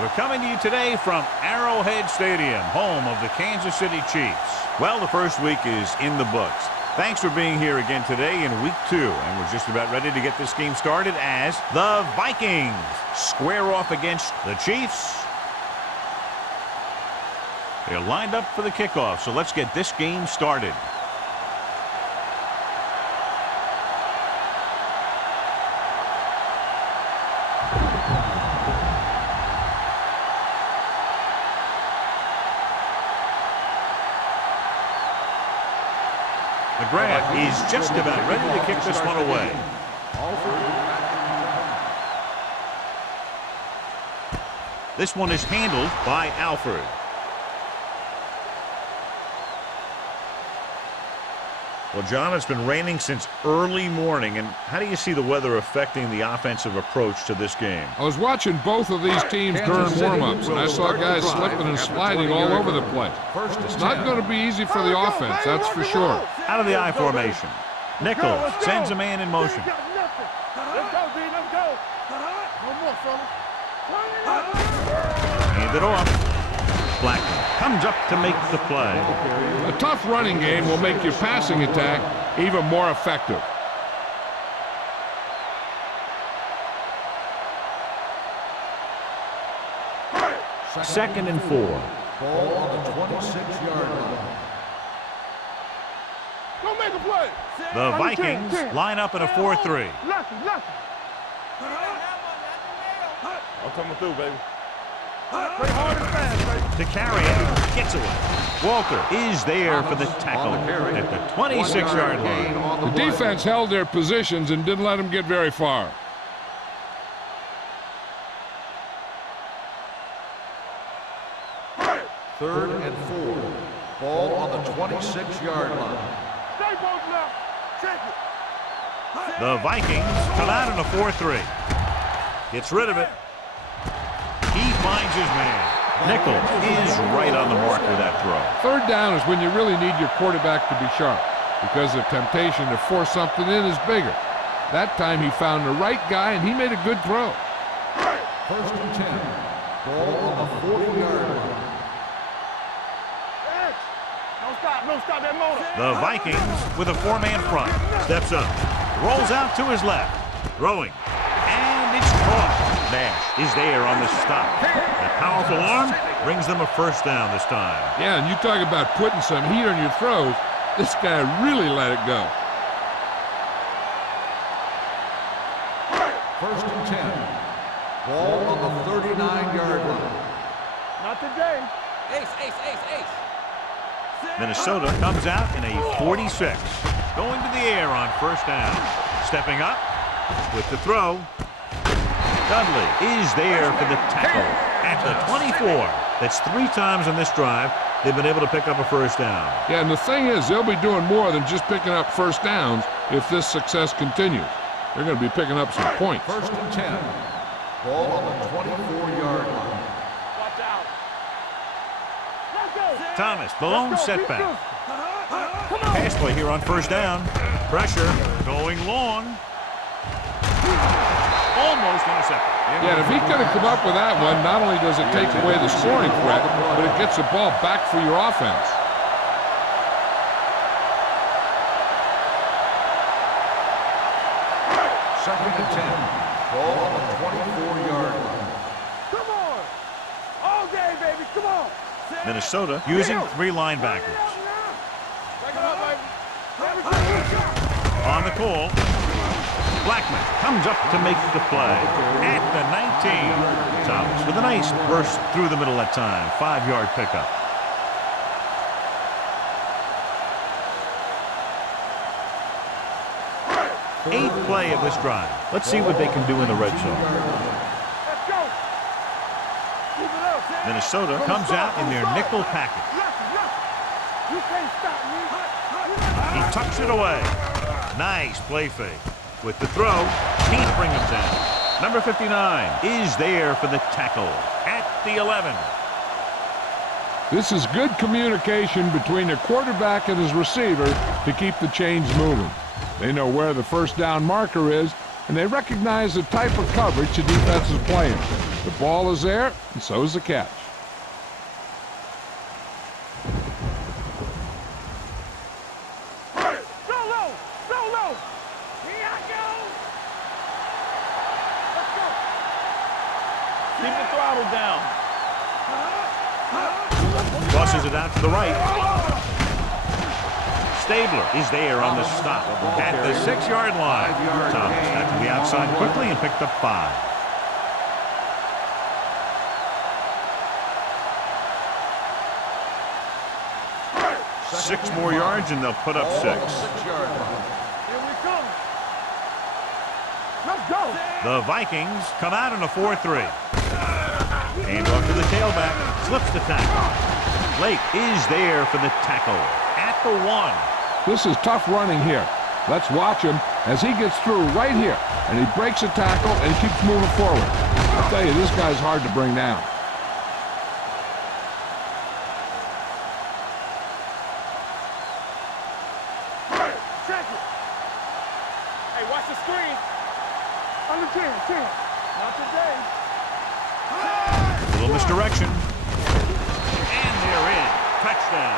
We're coming to you today from Arrowhead Stadium, home of the Kansas City Chiefs. Well, the first week is in the books. Thanks for being here again today in week 2, and we're just about ready to get this game started as the Vikings square off against the Chiefs. They're lined up for the kickoff, so let's get this game started. McGrath is just about ready to kick this one away. This one is handled by Alford. Well, John, it's been raining since early morning, and how do you see the weather affecting the offensive approach to this game? I was watching both of these teams during warm-ups, and I saw guys slipping and sliding all over the place. It's not going to be easy for the offense, that's for sure. Out of the I formation. Nichols sends a man in motion. Hand it off. Blackman comes up to make the play. A tough running game will make your passing attack even more effective. Second and 4. Ball on the 26-yard line. Don't make a play. The Vikings line up in a 4-3. I'm coming through, baby. Play hard and fast, baby. To carry it, gets away. Walter is there for the tackle at the 26-yard line. The defense held their positions and didn't let them get very far. Third and 4. Ball on the 26-yard line. Stay both left. Check it. The Vikings come out in a 4-3. Gets rid of it. He finds his man. Nichols is right on the mark with that throw. Third down is when you really need your quarterback to be sharp, because the temptation to force something in is bigger. That time he found the right guy and he made a good throw. First and 10. Ball on the 40-yard line. Don't stop that motor. The Vikings with a 4-man front. Steps up. Rolls out to his left. Throwing. And it's caught. Nash is there on the stop. That powerful arm brings them a first down this time. Yeah, and you talk about putting some heat on your throws. This guy really let it go. First and 10. Ball on the 39-yard line. Not today. Ace. Minnesota comes out in a 46. Going to the air on first down. Stepping up with the throw. Dudley is there for the tackle at the 24. That's 3 times on this drive they've been able to pick up a first down. Yeah, and the thing is, they'll be doing more than just picking up first downs if this success continues. They're going to be picking up some points. First and 10. Ball on the 24-yard line. Watch out. Let's go. Thomas, the lone setback. Pass play here on first down. Pressure going long. Almost intercepted. Yeah, and if he could have come up with that one, not only does it take away the scoring threat, but it gets the ball back for your offense. Second and 10. Ball on the 24-yard line. Come on. All day, baby. Come on. Minnesota using 3 linebackers. Back it up, baby. On the call, Blackman comes up to make the play at the 19. Thomas with a nice burst through the middle that time. 5-yard pickup. Eighth play of this drive. Let's see what they can do in the red zone. Let's go. Keep it up. Minnesota comes out in their nickel package. You can't stop me. He tucks it away. Nice play fake. With the throw, can't bring him down. Number 59 is there for the tackle at the 11. This is good communication between the quarterback and his receiver to keep the chains moving. They know where the first down marker is, and they recognize the type of coverage the defense is playing. The ball is there, and so is the catch. Keep the throttle down. Crosses it out to the right. Stabler is there on the stop at the 6-yard line. Thomas got to the outside quickly and picked up 5. Six more yards and they'll put up 6. Here we come. Let's go. The Vikings come out in a 4-3. And off to the tailback. Slips the tackle. Blake is there for the tackle at the 1. This is tough running here. Let's watch him as he gets through right here. And he breaks a tackle and keeps moving forward. I'll tell you, this guy's hard to bring down. Hey, watch the screen. Under 10. Not today. A little misdirection. And they're in. Touchdown.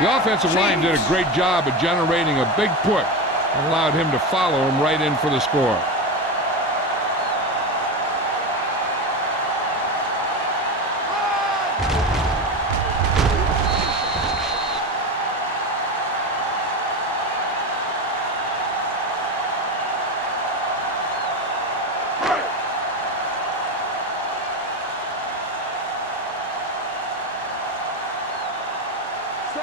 The offensive line did a great job of generating a big push and allowed him to follow him right in for the score.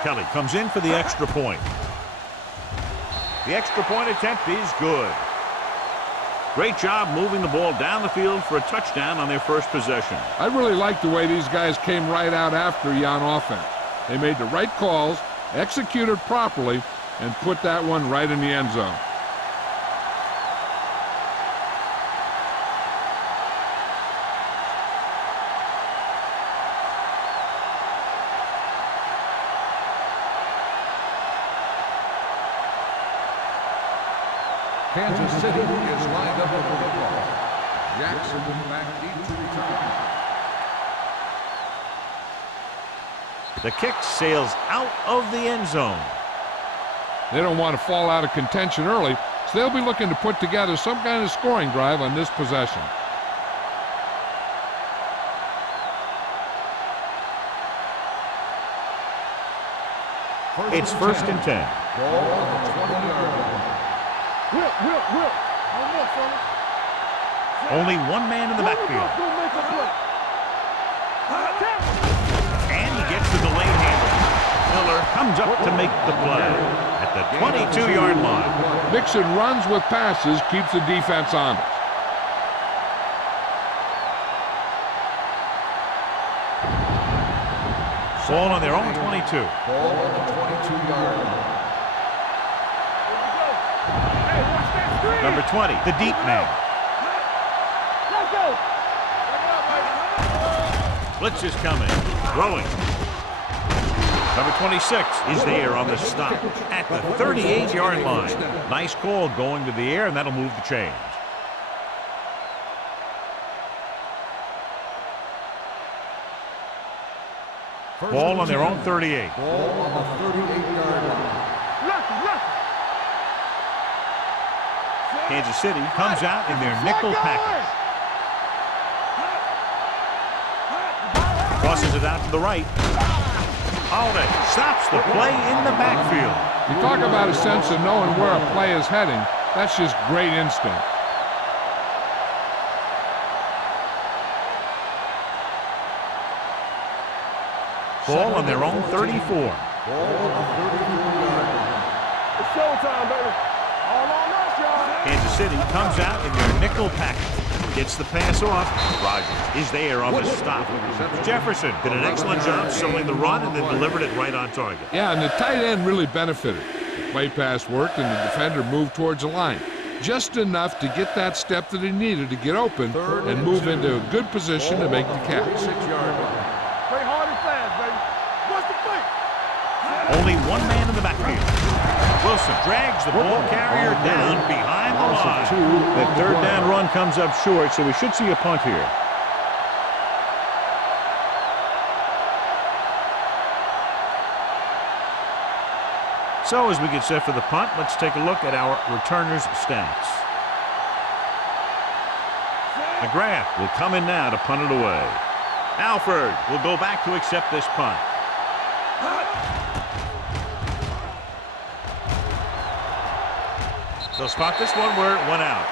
Kelly comes in for the extra point. The extra point attempt is good. Great job moving the ball down the field for a touchdown on their first possession. I really like the way these guys came right out after you on offense. They made the right calls, executed properly, and put that one right in the end zone. Kansas City is lined up with the football. Jackson back deep to return. The kick sails out of the end zone. They don't want to fall out of contention early, so they'll be looking to put together some kind of scoring drive on this possession. It's 1st and 10. Ball on the 20-yard line. Will. No more, fella. Only one man in the backfield. Go make a play. And he gets the delayed handle. Miller comes up to make the play at the 22-yard line. Mixon runs with passes, keeps the defense honest. Ball on their own 22. Ball on the 22-yard line. Number 20, the deep man. Let's go. Blitz is coming. Throwing. Number 26 is there on the stop at the 38-yard line. Nice call going to the air, and that'll move the chains. Ball on their own 38. Ball on the 38-yard line. Kansas City comes out in their nickel package. Crosses it out to the right. Holiday stops the play in the backfield. You talk about a sense of knowing where a play is heading. That's just great instinct. Ball on their own 34. Ball on the 34-yard line. It's showtime, baby. All on us, y'all. Kansas City comes out in their nickel package. Gets the pass off. Rogers is there on the stop. Jefferson did an excellent job selling the run and then delivered it right on target. Yeah, and the tight end really benefited. The play pass worked and the defender moved towards the line. Just enough to get that step that he needed to get open and move into a good position to make the catch. 6-yard line. Play hard and fast, baby. What's the play? Only one man in the backfield. Wilson drags the ball carrier down behind the line. That third down run comes up short, so we should see a punt here. So as we get set for the punt, let's take a look at our returners' stats. McGrath will come in now to punt it away. Alford will go back to accept this punt. They'll spot this one where it went out.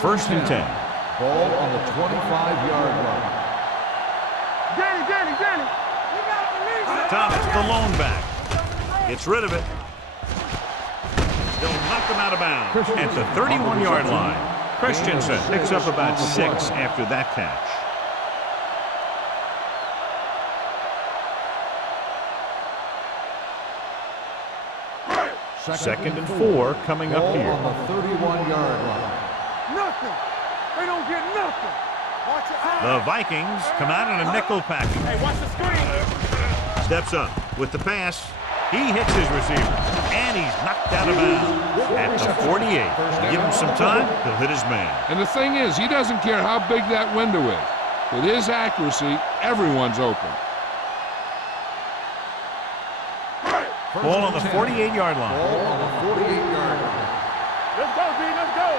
First and 10. Ball on the 25-yard line. Danny. Thomas, the lone back. Gets rid of it. They'll knock him out of bounds at the 31-yard line. Christensen picks up about 6 after that catch. Second and 4 coming up here. On the 31-yard line. Nothing. They don't get nothing. Watch it out. The Vikings come out in a nickel package. Hey, watch the screen. Steps up with the pass. He hits his receiver, and he's knocked out of bounds at the 48. Give him some time, he'll hit his man. And the thing is, he doesn't care how big that window is. With his accuracy, everyone's open. Ball on the 48-yard line. Ball on the 48-yard line. Let's go, D. Let's go.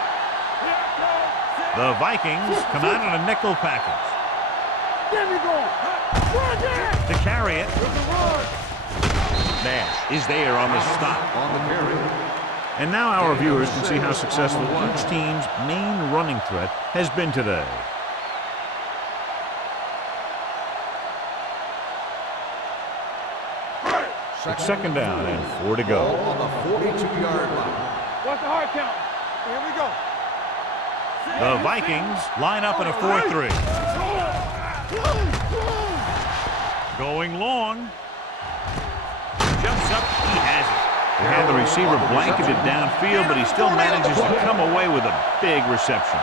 The Vikings come out in a nickel package. There we go. Run there. To carry it, Nash is there on the stop. On the carry. And now our viewers can see how successful each team's main running threat has been today. It's second down and 4 to go. Ball on the 42-yard line. What's the hard count? Here we go. The Vikings line up in a 4-3. Going long. Jumps up, he has it. They had the receiver blanketed downfield, but he still manages to come away with a big reception.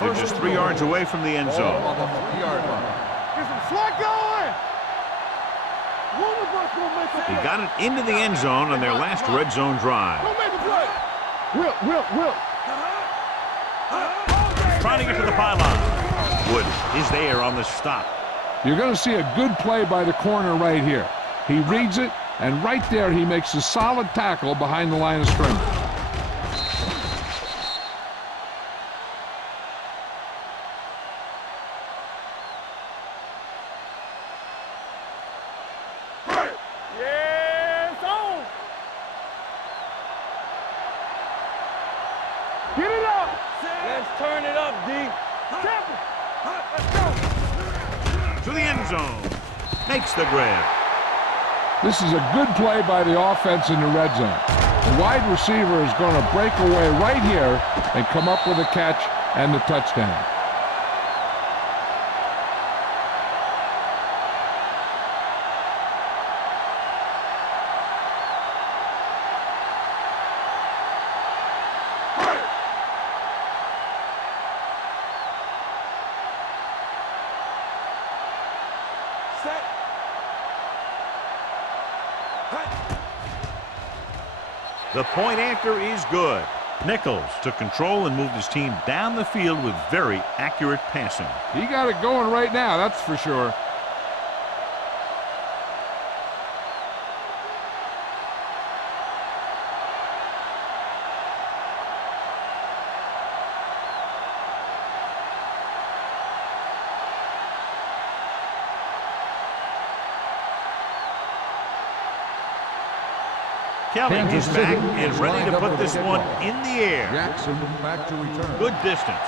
They're just 3 yards away from the end zone. On the 3-yard line. Get some slack going. One of us will make a He play. got it into the end zone on their last red zone drive. Go make a play. Will. Trying to get to the pylon. Wood is there on the stop. You're going to see a good play by the corner right here. He reads it, and right there he makes a solid tackle behind the line of scrimmage. Get it up. Let's turn it up, D. Temple. Let's go. To the end zone. Makes the grab. This is a good play by the offense in the red zone. The wide receiver is going to break away right here and come up with a catch and the touchdown. The point after is good. Nichols took control and moved his team down the field with very accurate passing. He got it going right now, that's for sure. Kelly is back and ready to put this one in the air. Jackson back to return. Good distance.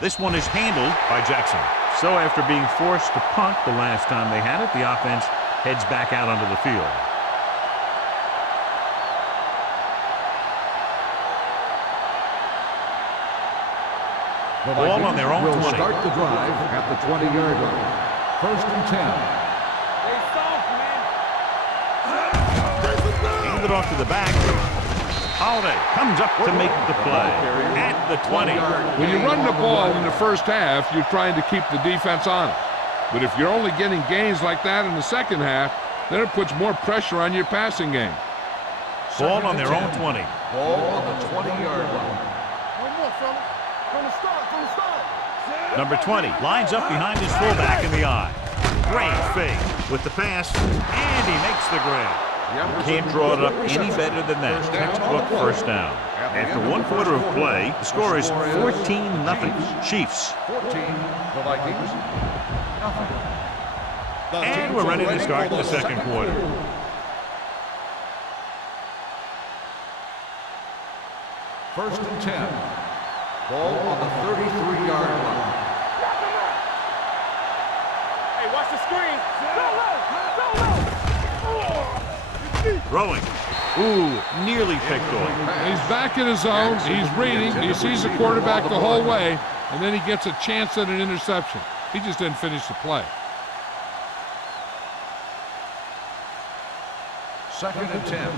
This one is handled by Jackson. So after being forced to punt the last time they had it, the offense heads back out onto the field. The Ball on their own Vikings will 20. start the drive at the 20-yard line. First and 10. Stay soft, man. Hand it off to the back. Holiday comes up to make the play at the 20. When you run the ball in the first half, you're trying to keep the defense honest. But if you're only getting gains like that in the second half, then it puts more pressure on your passing game. Ball on their own 20. Ball on the 20-yard line. One more, fella. From the start. Number 20 lines up behind his fullback in the eye. Great fake with the pass, and he makes the grab. Can't draw it up any better than that. Textbook first down. After one quarter of play, the score is 14-0 Chiefs. 14, the Vikings. Nothing. And we're ready to start the second quarter. First and 10. Ball on the 33-yard line. Hey, watch the screen. Go low. Throwing. Ooh, nearly picked off. He's back in his zone. He's reading. He sees the quarterback the whole way, and then he gets a chance at an interception. He just didn't finish the play. Second and 10.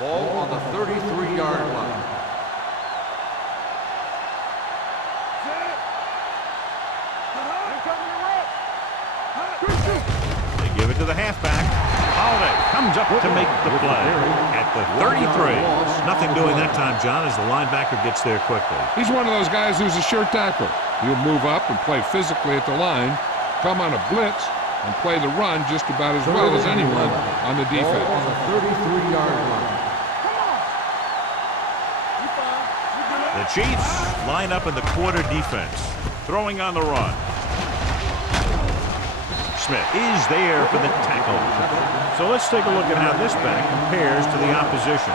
Ball on the 33-yard line. They give it to the halfback. Holiday comes up to make the play at the 33. Nothing doing that time, John, as the linebacker gets there quickly. He's one of those guys who's a sure tackler. He'll move up and play physically at the line, come on a blitz, and play the run just about as well as anyone on the defense. Ball on the 33-yard line. The Chiefs line up in the quarter defense, throwing on the run. Smith is there for the tackle. So let's take a look at how this back compares to the opposition.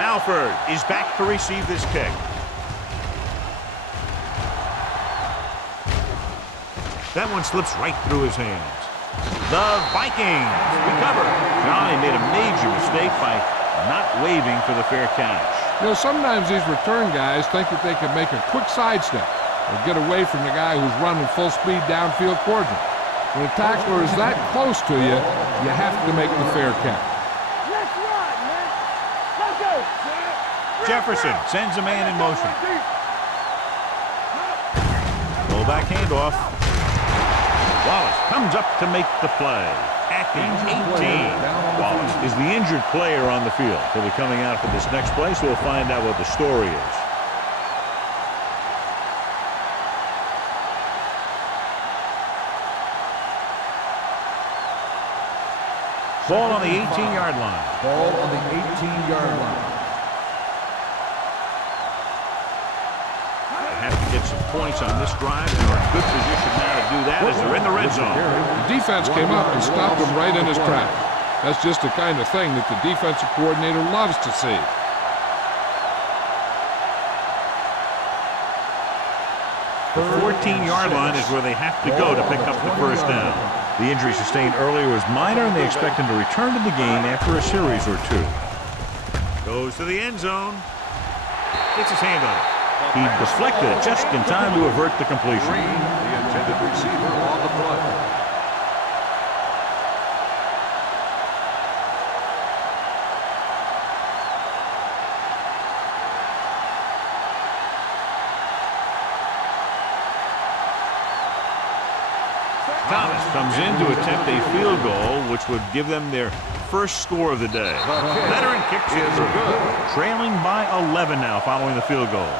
Alford is back to receive this kick. That one slips right through his hands. The Vikings recover. Johnny made a major mistake by not waving for the fair catch. You know, sometimes these return guys think that they can make a quick sidestep or get away from the guy who's running full speed downfield towards them. When a tackler is that close to you, you have to make the fair catch. Let's run, man. Let's go. Jefferson sends a man in motion. Fullback handoff. Wallace comes up to make the play at the 18. Wallace is the injured player on the field. He'll be coming out for this next play, so we'll find out what the story is. Ball on the 18-yard line. Ball on the 18-yard line. Have to get some points on this drive. They're in good position now to do that as they're in the red zone. The defense came up and stopped him right in his tracks. That's just the kind of thing that the defensive coordinator loves to see. The 14-yard line is where they have to go to pick up the first down. The injury sustained earlier was minor, and they expect him to return to the game after a series or two. Goes to the end zone. Gets his hand on it. He deflected it just in time to avert the completion. Green, the intended receiver on the play. Thomas comes in to attempt a field goal, which would give them their first score of the day. Veteran kicks it through. Trailing by 11 now following the field goal.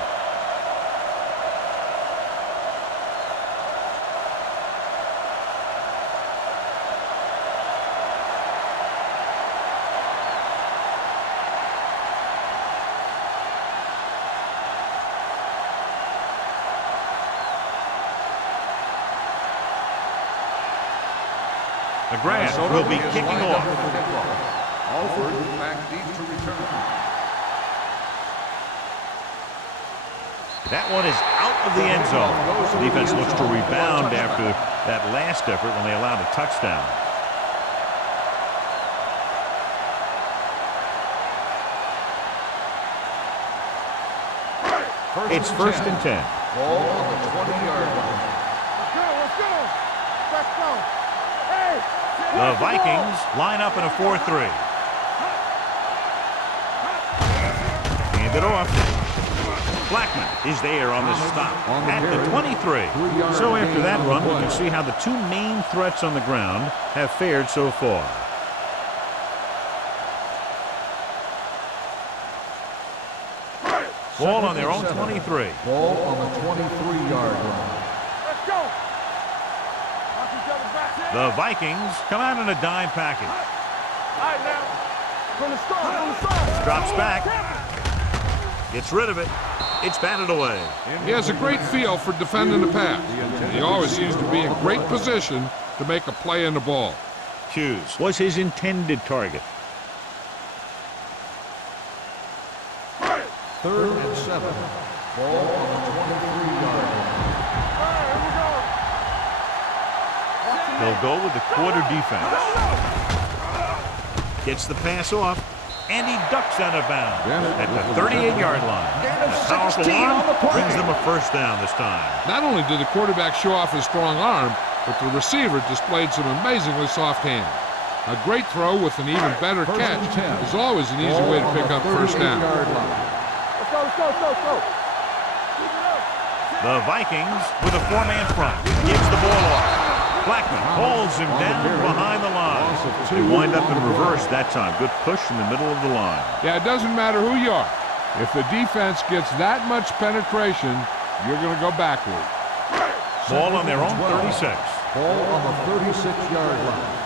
McGrath will be kicking off. Alford back deep to return. That one is out of the end zone. The defense looks to rebound after that last effort when they allowed a touchdown. It's first and 10. Ball on the 20-yard line. Let's go. Let's go. Hey. The Vikings line up in a 4-3. Hand it off. Blackman is there on the stop at the 23. So after that run, we can see how the two main threats on the ground have fared so far. Ball on their own 23. Ball on the 23-yard line. Let's go. Knock each other back. The Vikings come out in a dime package. All right, now. From the start. Drops back. Gets rid of it. It's batted away. He has a great feel for defending the pass. He always seems to be in great position to make a play in the ball. Hughes was his intended target. 3rd and 7. Ball on the 23-yard line. They'll go with the quarter defense. Gets the pass off, and he ducks out of bounds at the 38-yard line. A powerful arm brings them a first down this time. Not only did the quarterback show off his strong arm, but the receiver displayed some amazingly soft hands. A great throw with an even better catch is always an easy way to pick up first down. Let's go. The Vikings with a 4-man front. Gives the ball off. Blackman holds him down behind the line. They wind up in reverse that time. Good push in the middle of the line. Yeah, it doesn't matter who you are. If the defense gets that much penetration, you're going to go backward. Ball on their own 36. Ball on the 36-yard line.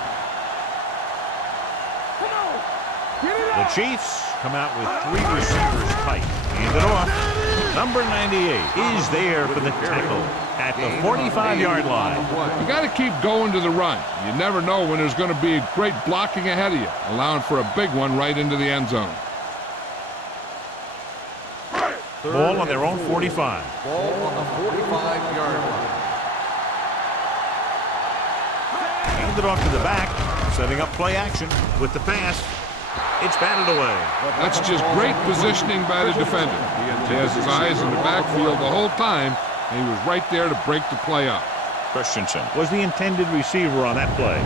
The Chiefs come out with 3 receivers tight. Hand it off. Number 98 is there for the tackle at the 45-yard line. You got to keep going to the run. You never know when there's going to be great blocking ahead of you, allowing for a big one right into the end zone. Ball on their own 45. Ball on the 45-yard line. Hand it off to the back, setting up play action with the pass. It's batted away. That's just great positioning by the defender. He has his eyes in the backfield the whole time, and he was right there to break the play up. Christensen was the intended receiver on that play.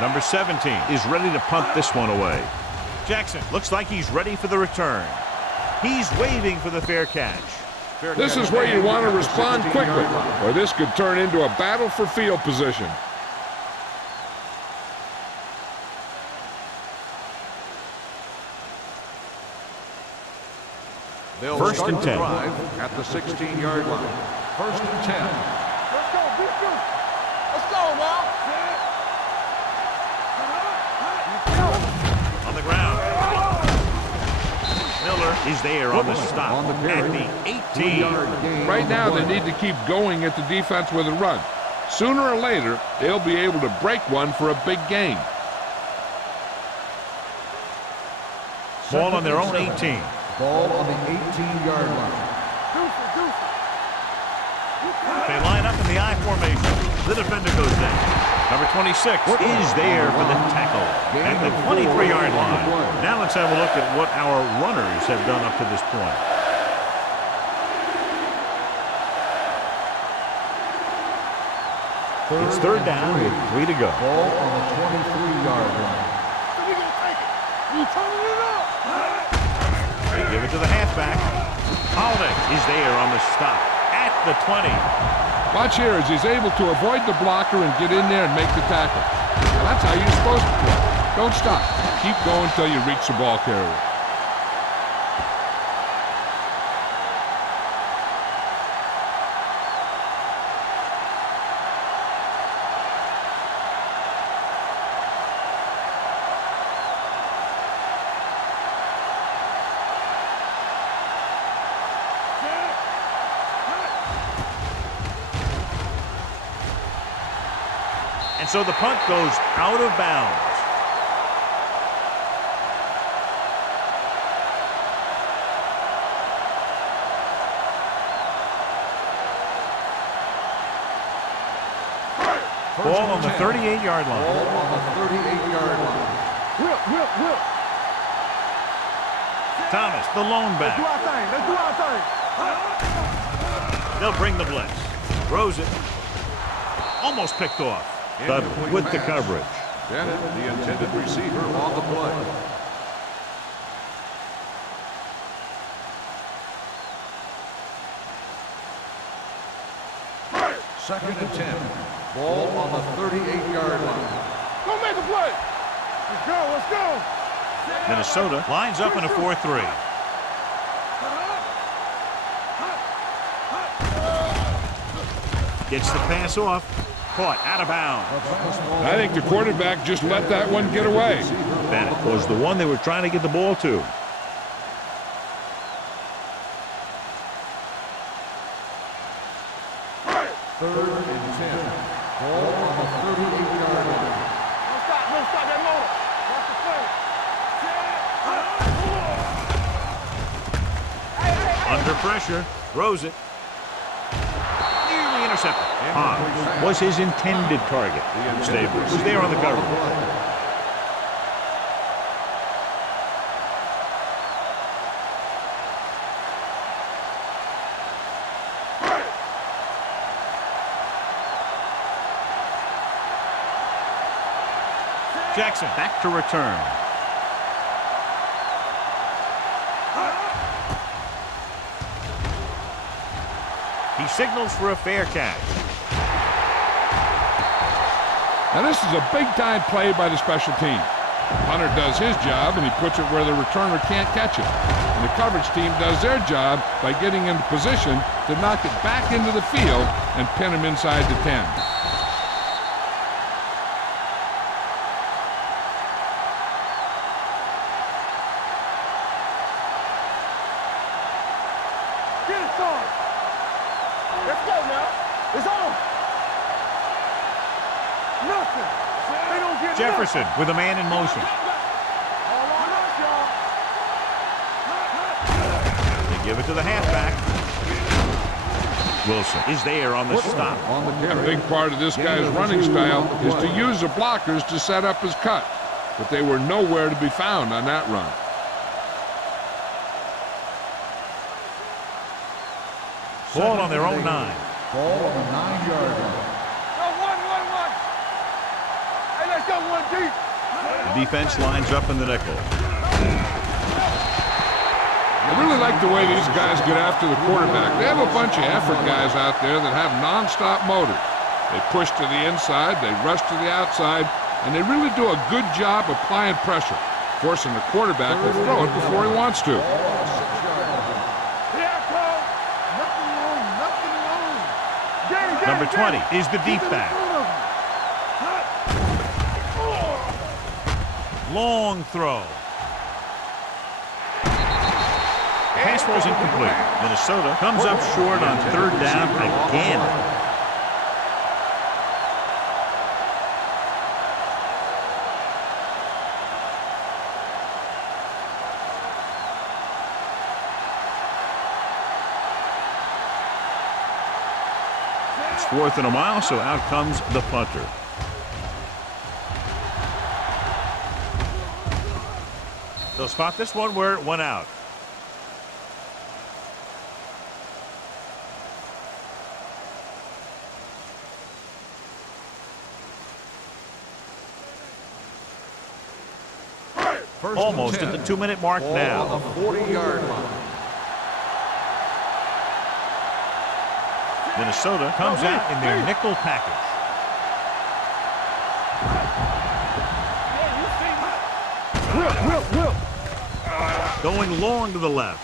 Number 17 is ready to punt this one away. Jackson looks like he's ready for the return. He's waving for the fair catch. This is where you want to respond quickly, or this could turn into a battle for field position. They'll First start and the 10. drive at the 16-yard line. 1st and 10. Let's go, B2. Let's go now. On the ground. Miller is there on the stop On the at carry. the 18. 3-yard gain Right on now, the they play. need to keep going at the defense with a run. Sooner or later, they'll be able to break one for a big gain. Ball on their own 18. Ball on the 18-yard line. They line up in the I formation. The defender goes down. Number 26 is there for the tackle at the 23-yard line. Now let's have a look at what our runners have done up to this point. It's 3rd down with 3 to go. Ball on the 23-yard line. They give it to the halfback. Holiday is there on the stop at the 20. Watch here as he's able to avoid the blocker and get in there and make the tackle. Now that's how you're supposed to play. Don't stop. Keep going until you reach the ball carrier. And so the punt goes out of bounds. Ball on the 38-yard line. Ball on the 38-yard line. Whip. Thomas, the lone Let's back. do our thing. Let's do our thing. They'll bring the blitz. Throws it. Almost picked off. Dudley with the coverage. Bennett, the intended receiver, on the play. Second and 10. Ball on the 38-yard line. Go make a play. Let's go. Minnesota lines up in a 4-3. Gets the pass off. Caught out of bounds. I think the quarterback just let that one get away. Bennett was the one they were trying to get the ball to. Third and 10. Ball on the 38-yard line. Don't stop that motor. Watch the play. Under pressure. Throws it. Nearly intercepted. Hobbs was his intended target. Stabler was there on the cover. Jackson back to return. He signals for a fair catch. Now this is a big-time play by the special team. Hunter does his job, and he puts it where the returner can't catch it. And the coverage team does their job by getting into position to knock it back into the field and pin him inside the 10. Get it started. Let's go now. It's on. Nothing. They don't get Jefferson with a man in motion. All on us, y'all. They give it to the halfback. Wilson is there on the stop. A big part of this guy's running style is to use the blockers to set up his cut. But they were nowhere to be found on that run. Ball on their own 9. Ball on the 9-yard line. Go one. Hey, let's go one deep. The defense lines up in the nickel. I really like the way these guys get after the quarterback. They have a bunch of effort guys out there that have non-stop motors. They push to the inside, they rush to the outside, and they really do a good job applying pressure, forcing the quarterback to throw it before he wants to. Number 20 is the deep back. Long throw. Pass was incomplete. Minnesota comes up short on third down again. It's 4th and a mile, so out comes the punter. They'll spot this one where it went out. Almost at the 2-minute mark now. On the 40-yard line. Minnesota comes out in their nickel package. Whip. Going long to the left.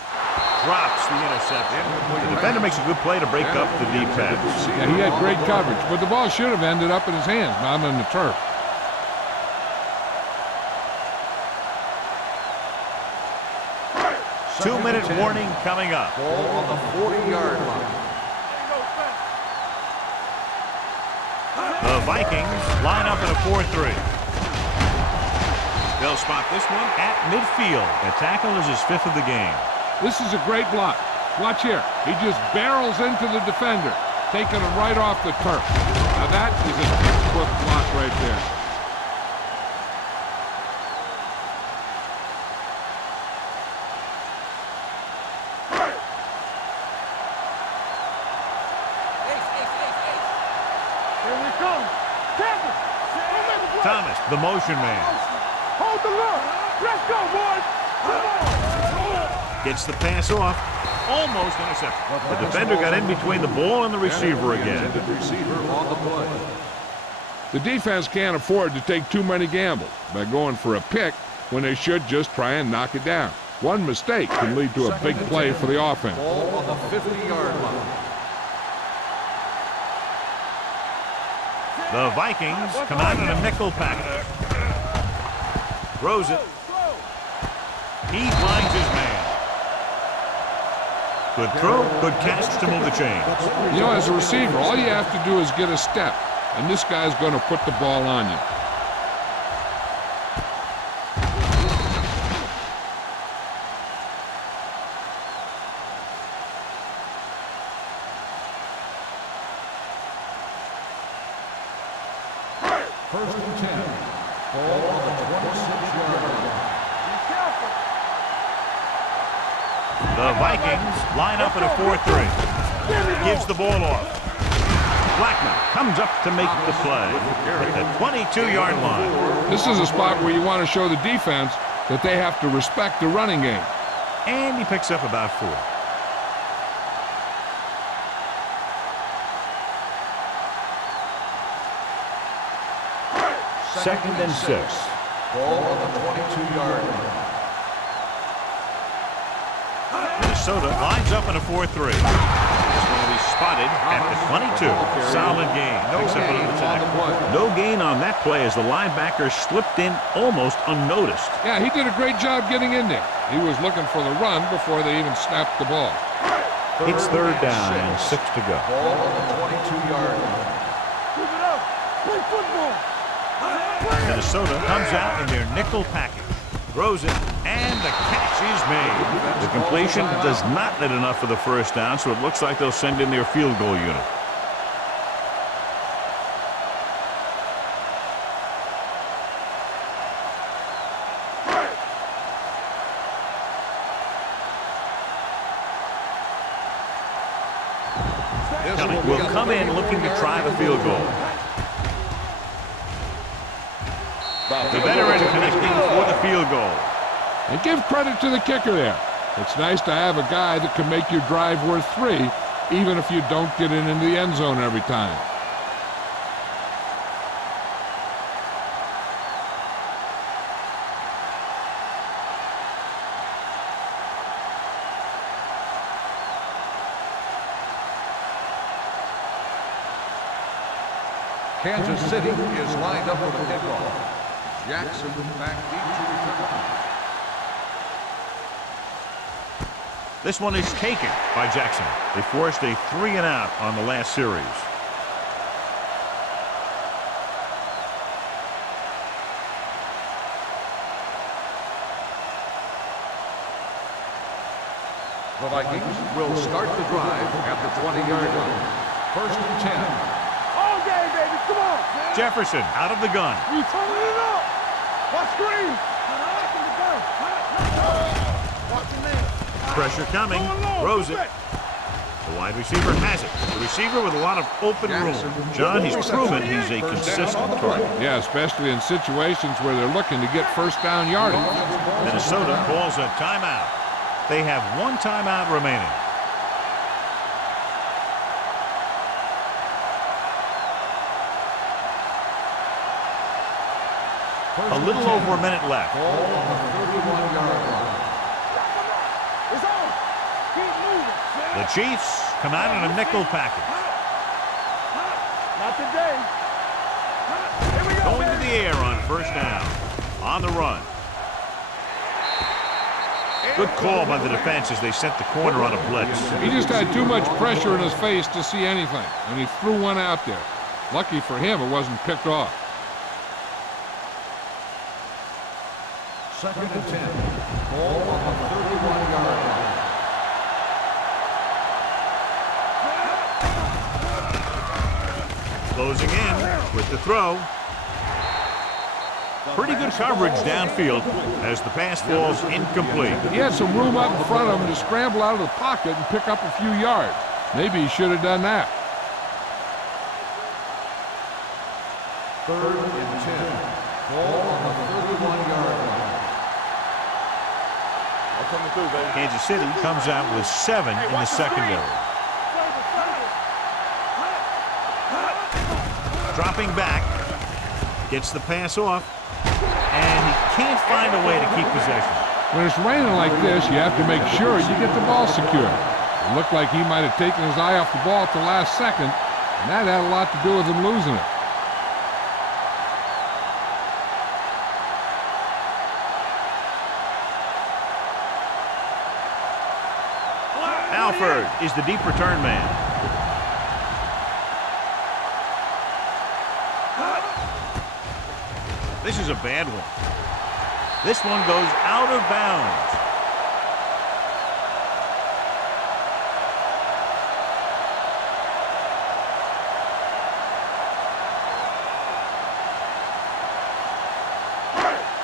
Drops the interception. The defender makes a good play to break up the deep pass. Yeah, he had great coverage, but the ball should have ended up in his hands, not on the turf. Two-minute warning coming up. Ball on the 40-yard line. The The Vikings line up in a 4-3. They'll spot this one at midfield. The tackle is his 5th of the game. This is a great block. Watch here. He just barrels into the defender, taking him right off the turf. Now that is a textbook block right there. Here we come. Temple. Thomas, the motion man. Hold the look. Let's go, boys. Come on. Gets the pass off. Almost intercepted. The defender got in between the ball and the receiver again. Receiver on the play. The defense can't afford to take too many gambles by going for a pick when they should just try and knock it down. One mistake can lead to a big play for the offense. Ball on the 50-yard line. The Vikings come out in a nickel package. Throws it. He finds his man. Good throw, good catch to move the chains. You know, as a receiver, all you have to do is get a step, and this guy's going to put the ball on you. First and 10. Ball on the 26-yard line. The Vikings line up in a 4-3. Gives the ball off. Blackman comes up to make the play at the 22-yard line. This is a spot where you want to show the defense that they have to respect the running game. And he picks up about 4. Second and 6. Ball on the 22-yard line. Minnesota lines up in a 4-3. This one will be spotted at the 22. Solid gain. Picks up another tackle. No gain on that play as the linebacker slipped in almost unnoticed. Yeah, he did a great job getting in there. He was looking for the run before they even snapped the ball. It's 3rd down and 6 to go. Ball on the 22-yard line. Keep it up. Play football. Minnesota comes out in their nickel package. Throws it, and the catch is made. The completion does not net enough for the first down, so it looks like they'll send in their field goal unit. Will come in looking to try the field goal. The veteran connecting for the field goal. And give credit to the kicker there. It's nice to have a guy that can make your drive worth 3, even if you don't get in the end zone every time. Kansas City is lined up with a kickoff. Jackson back deep to return. This one is taken by Jackson. They forced a 3-and-out on the last series. The Vikings will start the drive at the 20-yard line. First and 10. All day, baby. Come on. Jefferson out of the gun. We turning it up. Watch screen. Watch the man. Pressure coming. Throws it. The wide receiver has it. The receiver with a lot of open room. John, he's proven he's a consistent target. Yeah, especially in situations where they're looking to get first down yardage. Minnesota calls a timeout. They have 1 timeout remaining. A little over a minute left. Ball on the 31-yard line. It's on. Keep moving. The Chiefs come out in a nickel package. Not today. Here we go. Going to the air on first down. On the run. Good call by the defense as they sent the corner on a blitz. He just had too much pressure in his face to see anything, and he threw one out there. Lucky for him, it wasn't picked off. 2nd and 10. Ball on the 31-yard line. Closing in with the throw. Pretty good coverage downfield as the pass falls incomplete. He had some room up in front of him to scramble out of the pocket and pick up a few yards. Maybe he should have done that. 3rd and 10. Ball on the 31-yard line. Kansas City comes out with 7 in the secondary. Dropping back, gets the pass off, and he can't find a way to keep possession. When it's raining like this, you have to make sure you get the ball secure. It looked like he might have taken his eye off the ball at the last second, and that had a lot to do with him losing it. Alford is the deep return man. This is a bad one. This one goes out of bounds.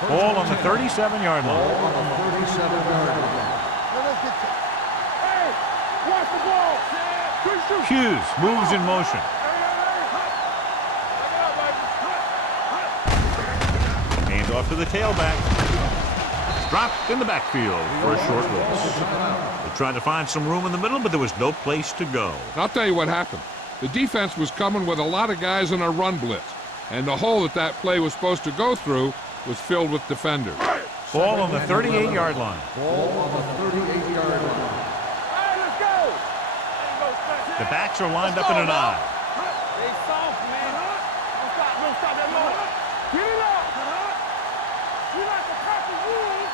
Ball on the 37-yard line. Ball on the 37-yard line. Hey, watch the ball. Good shoot. Hughes moves in motion. Hand off to the tailback. Dropped in the backfield for a short loss. They tried to find some room in the middle, but there was no place to go. I'll tell you what happened. The defense was coming with a lot of guys in a run blitz, and the hole that play was supposed to go through was filled with defenders. Ball on the 38-yard line. Ball on the 38-yard line. Hey, let's go. The backs are lined up in an I. They soft, man. Don't stop that long. Get it up. You like the proper rules.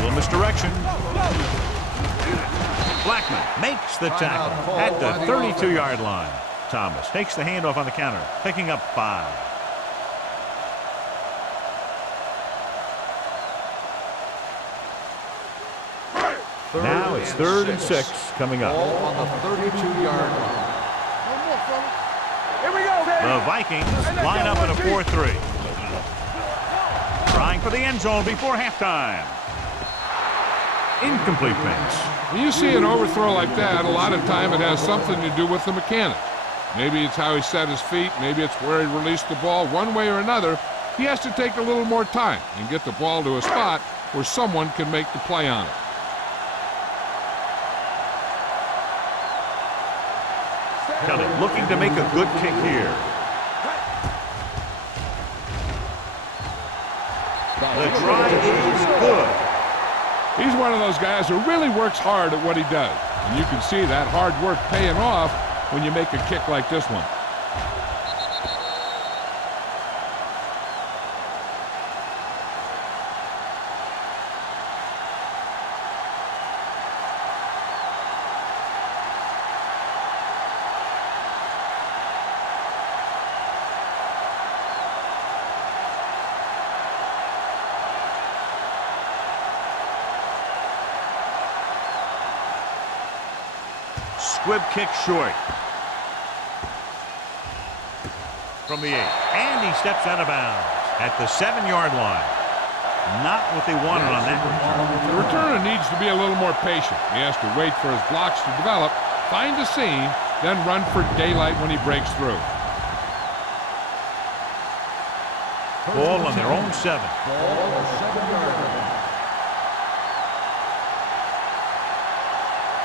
Little misdirection. Blackman makes the tackle at the 32-yard line. Thomas takes the handoff on the counter, picking up 5. Now it's 3rd and 6 coming up. Ball on the 32-yard line. Here we go, baby. The Vikings line up in a 4-3. Trying for the end zone before halftime. Incomplete pass. When you see an overthrow like that, a lot of time it has something to do with the mechanics. Maybe it's how he set his feet, maybe it's where he released the ball. One way or another, he has to take a little more time and get the ball to a spot where someone can make the play on it. Kelly looking to make a good kick here. The try is good. He's one of those guys who really works hard at what he does. And you can see that hard work paying off when you make a kick like this one. Squib kick short. From the 8. And he steps out of bounds at the 7-yard line. Not what they wanted on that return. The returner needs to be a little more patient. He has to wait for his blocks to develop, find a seam, then run for daylight when he breaks through. Ball on their own 7. Ball on the 7-yard line.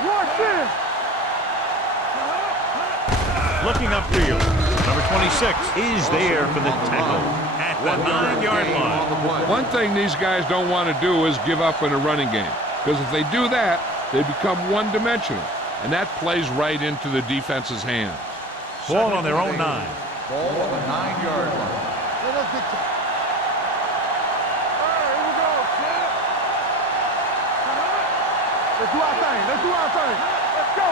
Watch this. Looking upfield. Number 26 is there for the tackle at the 9-yard line. One thing these guys don't want to do is give up in a running game. Because if they do that, they become one-dimensional. And that plays right into the defense's hands. Ball on their own 9. Ball on the 9-yard line. Here we go, kid. Let's do our thing. Let's do our thing. Let's go.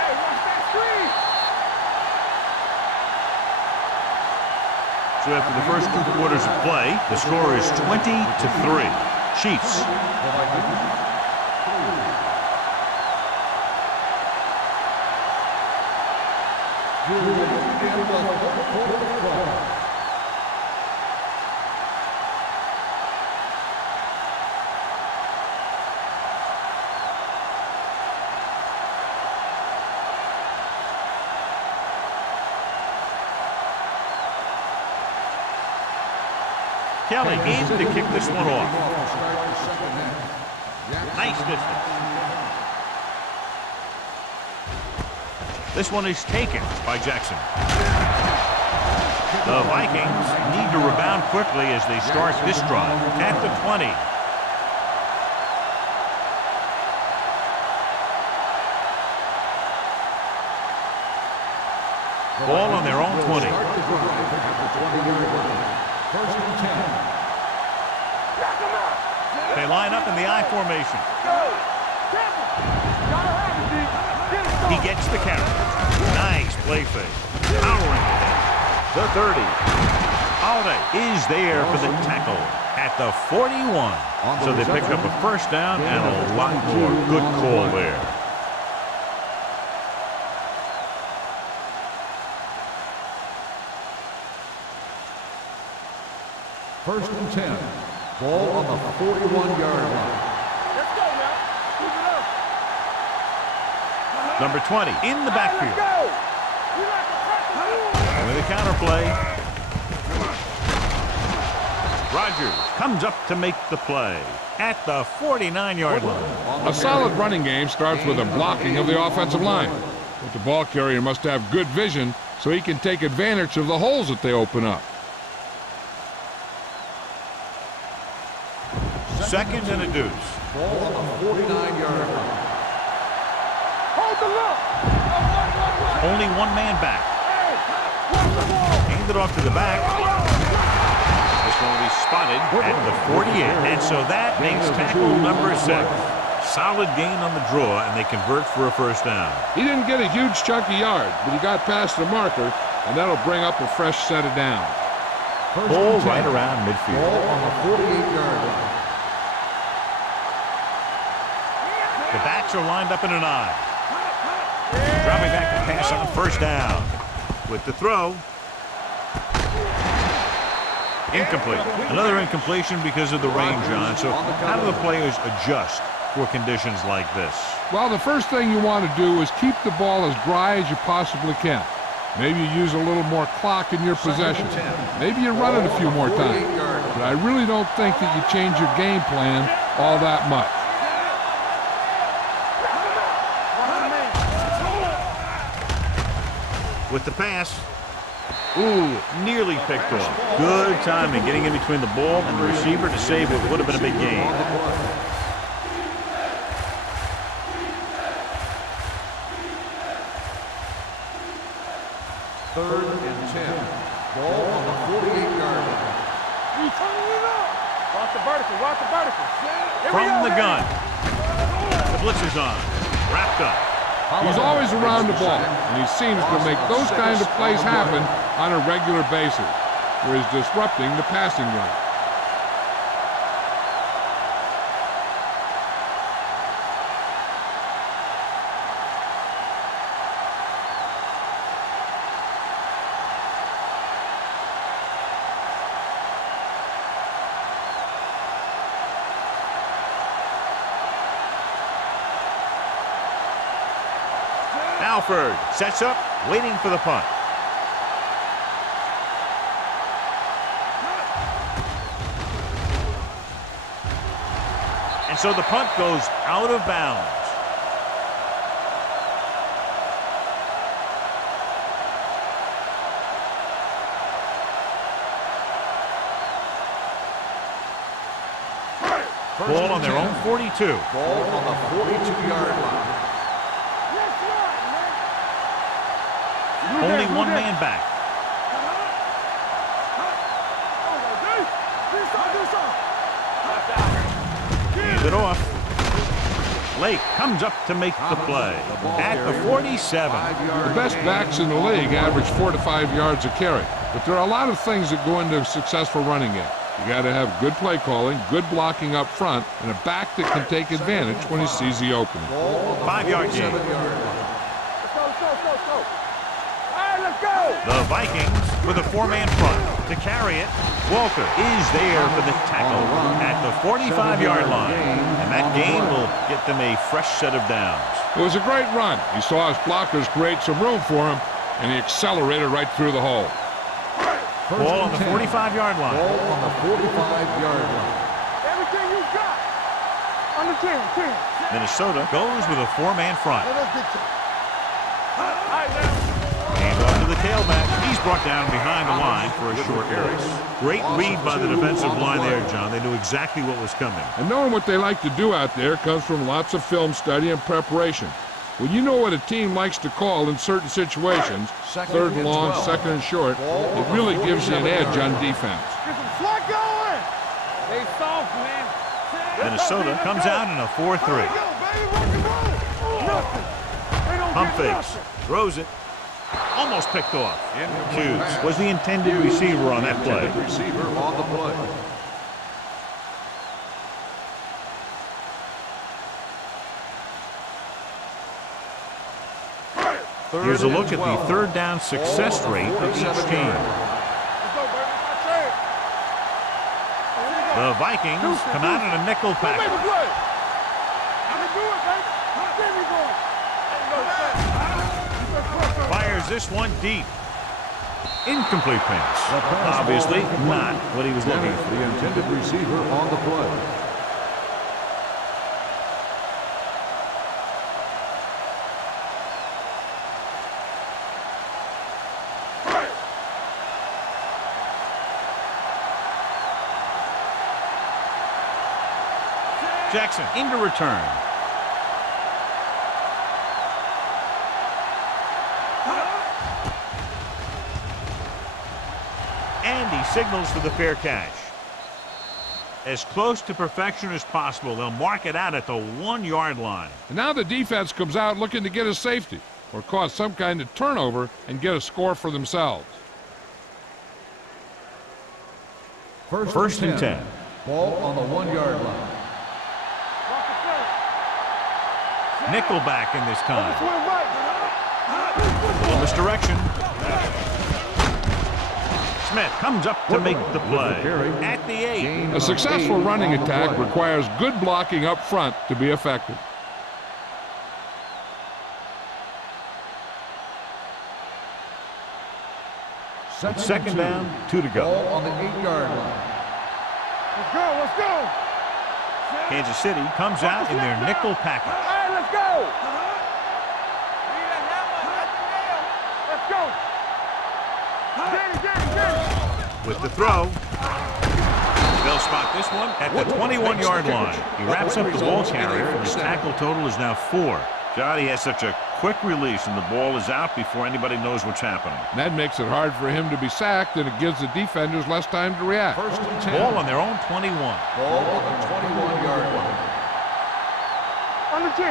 Hey, watch that screen. So after the first 2 quarters of play, the score is 20-3. Chiefs. Kelly in to kick this one off. Nice distance. This one is taken by Jackson. The Vikings need to rebound quickly as they start this drive at the 20. Ball on their own 20. First and 10. They line up in the I formation. He gets the carry. Nice play fake. Powering ahead. The 30. Holiday is there for the tackle at the 41. So they pick up a first down and a lot more. Good call there. First and 10. Ball on the 41-yard line. Let's go now. Keep it up. Number 20 in the backfield. Let's go. We like to And with a counter play. Rogers comes up to make the play at the 49-yard line. A solid running game starts with a blocking of the offensive line. But the ball carrier must have good vision so he can take advantage of the holes that they open up. Second and a deuce. Ball on the 49-yard line. hold the look. Only one man back. Hand it off to the back. This one will be spotted at the 48. And so that makes tackle number 6. Solid gain on the draw, and they convert for a first down. He didn't get a huge chunk of yards, but he got past the marker, and that'll bring up a fresh set of downs. Ball right around midfield. Ball on the 48-yard line. The backs are lined up in an I. Dropping back to pass on first down. With the throw. Incomplete. Another incompletion because of the rain, John. So how do the players adjust for conditions like this? Well, the first thing you want to do is keep the ball as dry as you possibly can. Maybe you use a little more clock in your possession. Maybe you run it a few more times. But I really don't think that you change your game plan all that much. With the pass. Ooh, nearly picked off. Good timing getting in between the ball and the receiver to save what would have been a big gain. Third and 10. Ball on the 48-yard line. Watch the vertical. Watch the vertical. From the gun. The blitz is on. Wrapped up. He's always around the ball, and he seems to make those kinds of plays happen on a regular basis, where he's disrupting the passing game. Alford sets up, waiting for the punt. And so the punt goes out of bounds. Ball on their own 42. Ball on the 42-yard line. Only one man back. Hand it off. Lake comes up to make the play at the 47. The best backs in the league average 4 to 5 yards a carry. But there are a lot of things that go into a successful running game. You got to have good play calling, good blocking up front, and a back that can take advantage when he sees the opening. 5-yard gain. Let's go. All right, let's go. The Vikings with a 4-man front. To carry it, Walker is there for the tackle at the 45-yard line. And that gain will get them a fresh set of downs. It was a great run. He saw his blockers create some room for him, and he accelerated right through the hole. Ball on the 45-yard line. Ball on the 45-yard line. Everything you got. Under 10. Minnesota goes with a 4-man front. Let's get to. All right, now. Hand off to the tailback. He's brought down behind the line for a short area. Great read by the defensive line there, John. They knew exactly what was coming. And knowing what they like to do out there comes from lots of film study and preparation. When you know what a team likes to call in certain situations, third and long, second and short, it really gives you an edge on defense. Get some slack going. They soft, man. Minnesota comes out in a 4-3. There you go, baby. Rock and roll. Nothing. They don't Pump get fakes. nothing. Throws it. Almost picked off. Hughes was the intended receiver on that play. Receiver on the play. Here's a look at the third down success rate of each team. Let's go, baby. That's it. The Vikings come out in a nickel Make a package. play. I can do it, baby. There we go. Fires this one deep. Incomplete pass. Obviously not what he was looking for. The intended receiver on the play. Jackson into return. And he signals for the fair catch. As close to perfection as possible. They'll mark it out at the 1-yard line. And now the defense comes out looking to get a safety or cause some kind of turnover and get a score for themselves. First and 10. Ball on the 1-yard line. Nickelback in this time. A little misdirection. Smith comes up to make the play at the 8. A successful running attack requires good blocking up front to be effective. Second down, 2 to go. Ball on the 8-yard line. Let's go. Kansas City comes out in their nickel package. All right, let's go. With the throw. They'll spot this one at the 21-yard line. He wraps up the ball carrier, and his tackle total is now 4. Johnny has such a quick release, and the ball is out before anybody knows what's happening. That makes it hard for him to be sacked, and it gives the defenders less time to react. First and 10. Ball on their own 21. Ball on the 21-yard line. Under 10.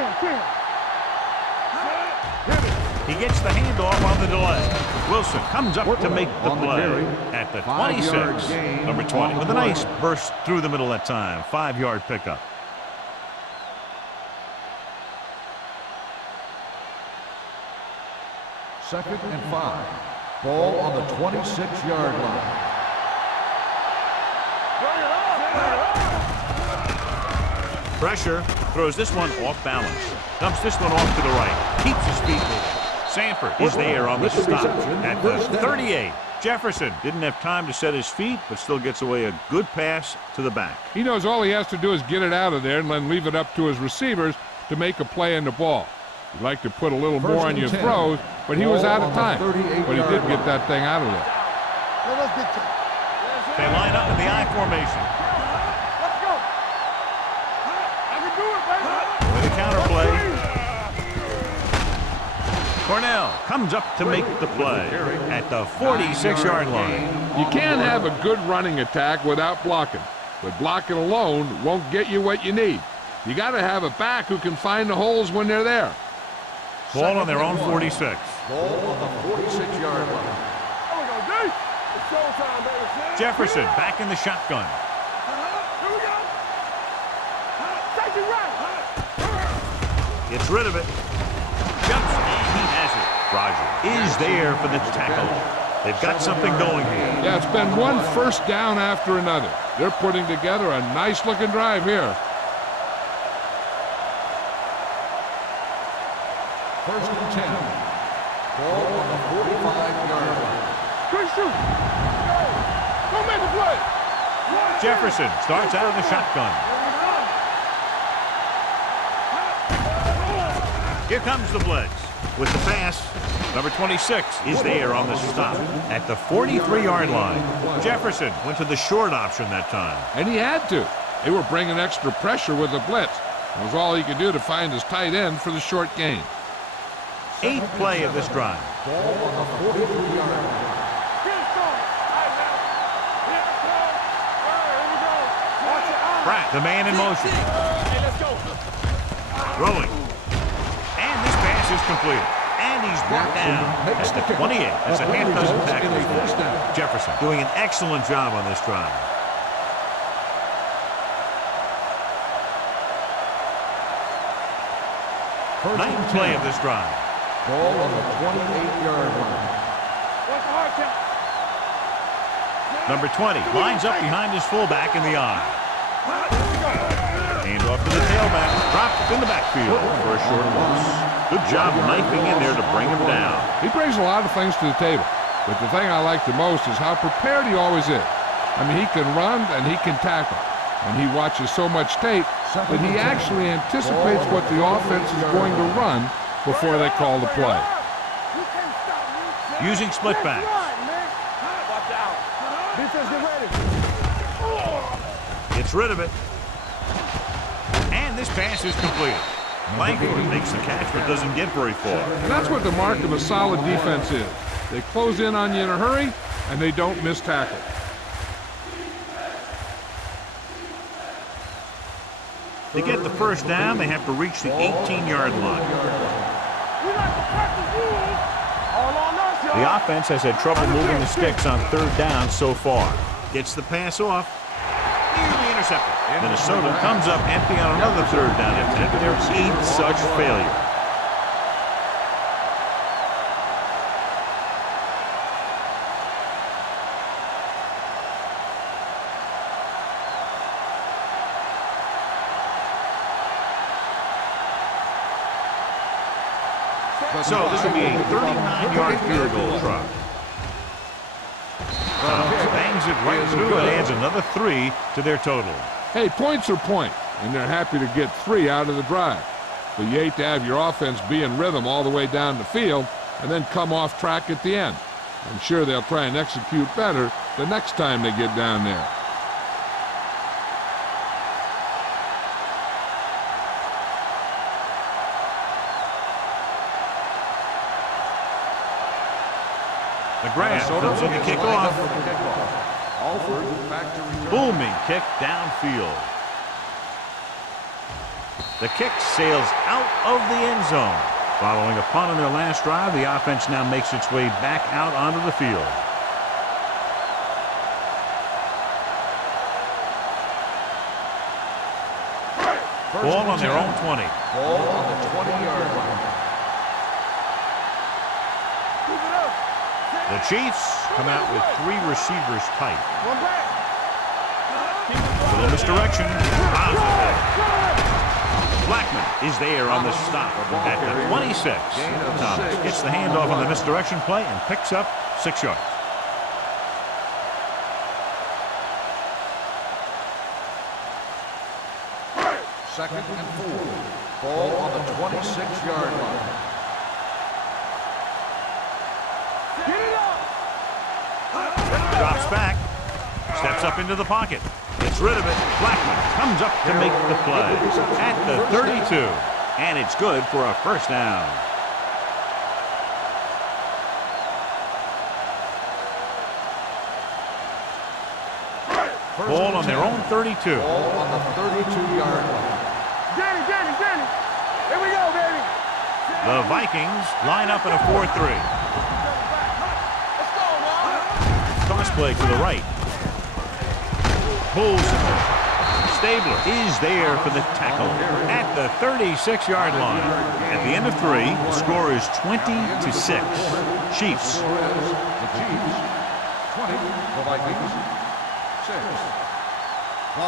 He gets the handoff on the delay. Wilson comes up to make the play at the 26. Number 20 with a nice burst through the middle that time. 5-yard pickup. Second and 5. Ball on the 26-yard line. Pressure. Throws this one off balance. Dumps this one off to the right. Keeps his feet moving. Sanford is there on the stop at the 38. Jefferson didn't have time to set his feet, but still gets away a good pass to the back. He knows all he has to do is get it out of there and then leave it up to his receivers to make a play on the ball. You'd like to put a little more on your throws, but he was out of time. But he did get that thing out of there. Let's get to it. They line up in the I formation. Let's go. I can do it, baby. With a counter play. Cornell comes up to make the play at the 46-yard line. You can't have a good running attack without blocking, but blocking alone won't get you what you need. You got to have a back who can find the holes when they're there. Ball on their own 46. Ball on the 46-yard line. There we go, D. Showtime, baby. Jefferson back in the shotgun. Here we go. Take it right. Gets rid of it. Jumps, and he has it. Roger is there for the tackle. They've got something going here. Yeah, it's been one first down after another. They're putting together a nice-looking drive here. First and 10. Ball on the 45-yard line. Good shoot. Go make the play. Jefferson starts out in the shotgun. Here comes the blitz. With the pass, number 26 is there on the stop at the 43-yard line. Jefferson went to the short option that time. And he had to. They were bringing extra pressure with the blitz. It was all he could do to find his tight end for the short gain. 8th play of this drive. Ball on the 43-yard line. Pratt, the man in motion. Hey, let's go. Throwing. And this pass is completed. And he's brought down at the 28. That's a half dozen tackles there. Jefferson doing an excellent job on this drive. Ninth play of this drive. Ball on the 28-yard line. What's the hard count? Number 20 lines up behind his fullback in the eye. Hand off to the tailback. Dropped in the backfield for a short loss. Good job knifing in there to bring him down. He brings a lot of things to the table, but the thing I like the most is how prepared he always is. I mean, he can run and he can tackle, and he watches so much tape that he actually anticipates what the offense is going to run before they call the play. Using split backs. Watch out. Defense, get ready. Gets rid of it. And this pass is completed. Langford makes the catch but doesn't get very far. And that's what the mark of a solid defense is. They close in on you in a hurry, and they don't miss tackle. To get the first down, they have to reach the 18-yard line. We like to practice rules. All on us, y'all. The offense has had trouble moving the sticks on third down so far. Gets the pass off. Nearly intercepted. Minnesota comes up empty on another third down attempt. Their 8th such failure. So this will be a 39-yard field goal try. Bangs it right through and adds another 3 to their total. Hey, points are point, and they're happy to get 3 out of the drive. But you hate to have your offense be in rhythm all the way down the field and then come off track at the end. I'm sure they'll try and execute better the next time they get down there. McGrath comes in to kick off. Alford back to return. Booming kick downfield. The kick sails out of the end zone. Following a punt on their last drive, the offense now makes its way back out onto the field. Ball on their own 20. Ball on the 20-yard line. The Chiefs come out with 3 receivers tight. One back. A little misdirection. Blackman is there on the stop at the 26. Thomas gets the handoff on the misdirection play and picks up 6 yards. Second and 4. Ball on the 26-yard line. Drops back. Steps up into the pocket. Gets rid of it. Blackman comes up to make the play at the 32. And it's good for a first down. Ball on their own 32. Ball on the 32-yard line. Danny. Here we go, baby. The Vikings line up in a 4-3. Let's go, man. Pass play to the right. Pulls it. Stabler is there for the tackle at the 36-yard line. At the end of 3, the score is 20-6. Chiefs. The Chiefs, 20. The Vikings, 6.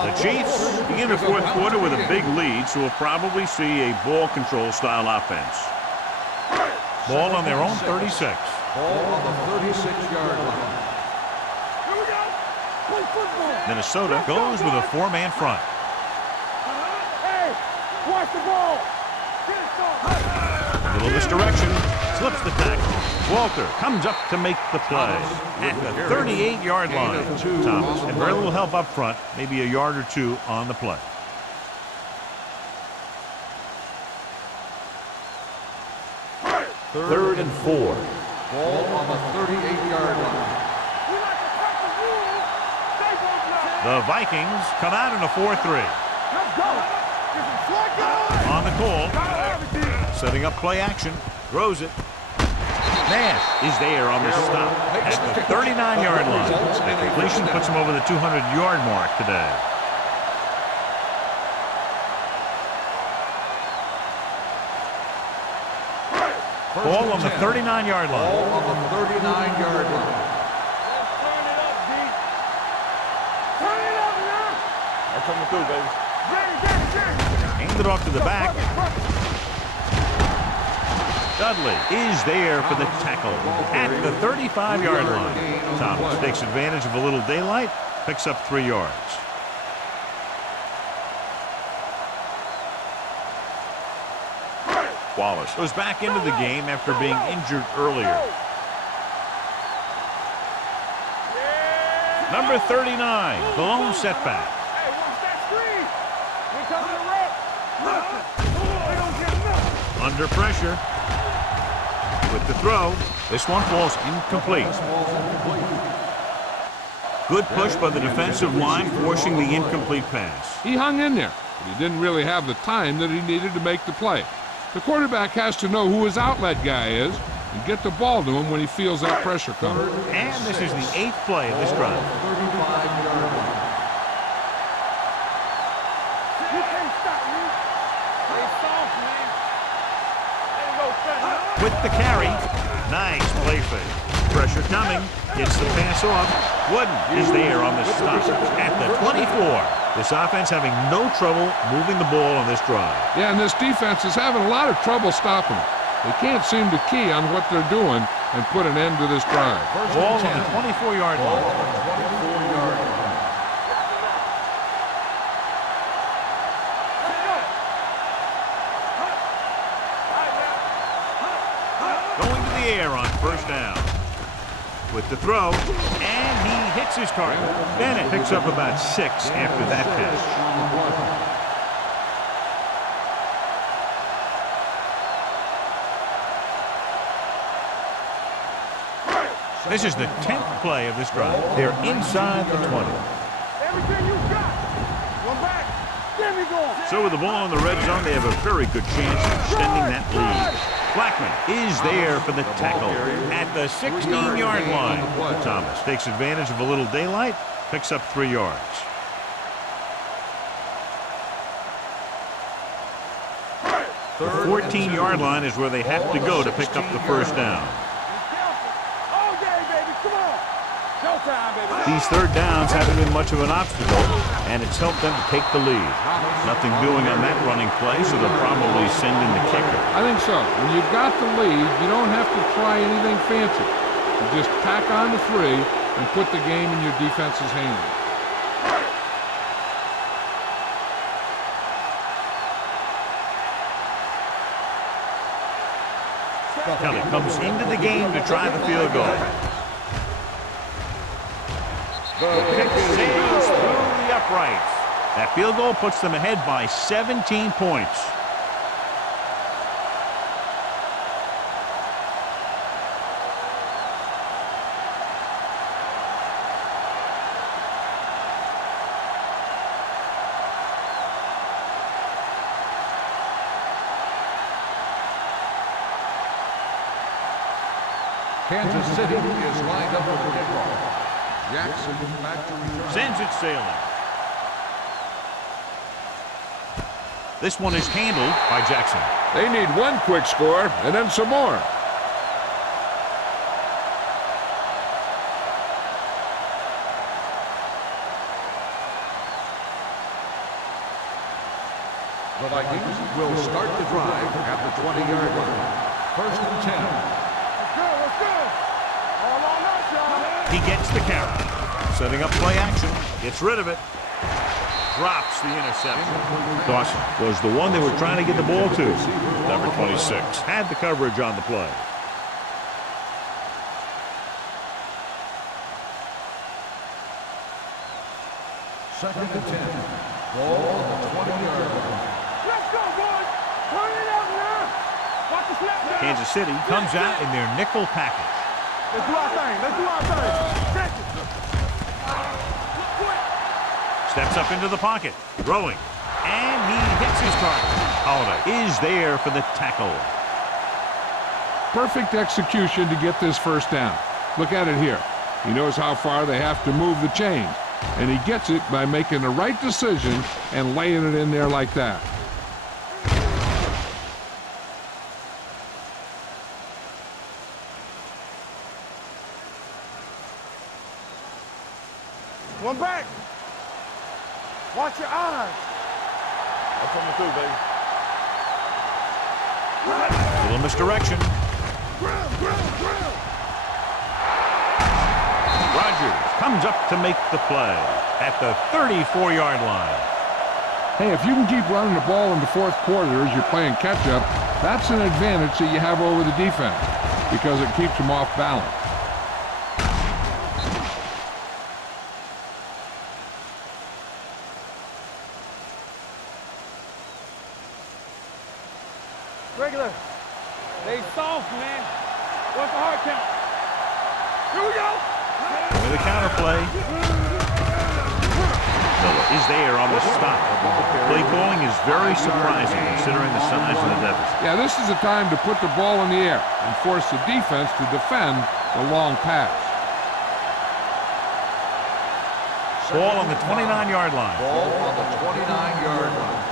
The Chiefs begin the fourth quarter with a big lead, so we'll probably see a ball control style offense. Ball on their own 36. Ball on the 36-yard line. Here we go. Play football. Minnesota goes with a 4-man front. Hey, watch the ball. A little misdirection. Slips the tackle. Walter comes up to make the play at the 38-yard line. Thomas had very little help up front, maybe a yard or two on the play. Third and 4. Ball on the 38-yard line. The Vikings come out in a 4-3. Let's go. On the call, setting up play action, throws it. Nash is there on the stop at the 39-yard line. The completion puts him over the 200-yard mark today. Ball on the 39-yard line. Ball on the 39-yard line. Turn it up, D. Turn it up now. I'm coming through, baby. Hand it off to the back. Dudley is there for the tackle at the 35-yard line. Thomas takes advantage of a little daylight, picks up 3 yards. Wallace goes back into the game after being injured earlier. Number 39, the lone setback. Hey, watch that screen. We coming to rep. They don't get nothing. Under pressure. With the throw, this one falls incomplete. Good push by the defensive line, forcing the incomplete pass. He hung in there, but he didn't really have the time that he needed to make the play. The quarterback has to know who his outlet guy is and get the ball to him when he feels that pressure coming. And this is the 8th play of this drive. 35-yard line. You can't stop me. Stay soft, man. Let it go, son. With the carry, nice play fake. Pressure coming, gets the pass off. Wooden is there on the stop at the 24. This offense having no trouble moving the ball on this drive. Yeah, and this defense is having a lot of trouble stopping him. They can't seem to key on what they're doing and put an end to this drive. Ball on the 24-yard line. 24-yard line. Going to the air on first down. With the throw, and he hits his target. Bennett picks up about 6 after that catch. This is the 10th play of this drive. They're inside the 20. Everything you got. One back. Give me going. So with the ball in the red zone, they have a very good chance of extending that lead. Blackman is there for the tackle at the 16-yard line. Thomas takes advantage of a little daylight, picks up 3 yards. The 14-yard line is where they have to go to pick up the first down. All day, baby. Come on. Showtime, baby. These third downs haven't been much of an obstacle, and it's helped them to take the lead. Nothing doing on that running play, so they'll probably send in the kicker. I think so. When you've got the lead, you don't have to try anything fancy. You just tack on the 3 and put the game in your defense's hands. Kelly comes into the game to try the field goal. The kick sails through the uprights. That field goal puts them ahead by 17 points. Kansas City is lined up for the kickoff. Jackson back to return. Sends it sailing. This one is handled by Jackson. They need one quick score and then some more. The Vikings will start the drive at the 20-yard line. First and 10. Let's go, let's go. All on us, y'all. He gets the carry. Setting up play action. Gets rid of it. Drops the interception. Dawson was the one they were trying to get the ball to. Number 26 had the coverage on the play. Second and 10. Ball on the 20-yard line. Let's go, boys. Turn it up now. Watch the snap down. Kansas City comes out in their nickel package. Let's do our thing. Let's do our thing. Check it. Steps up into the pocket. Throwing. And he hits his target. Holiday is there for the tackle. Perfect execution to get this first down. Look at it here. He knows how far they have to move the chains. And he gets it by making the right decision and laying it in there like that. One back. Watch your eyes. I'm coming through, baby. Little misdirection. Rodgers comes up to make the play at the 34-yard line. Hey, if you can keep running the ball in the fourth quarter as you're playing catch-up, that's an advantage that you have over the defense because it keeps them off balance. Regular. They soft, man. What's the hard count? Here we go. With a counter play. Miller is there on the stop. Play calling is very surprising considering the size of the deficit. Yeah, this is the time to put the ball in the air and force the defense to defend the long pass. Ball on the 29-yard line. Ball on the 29-yard line.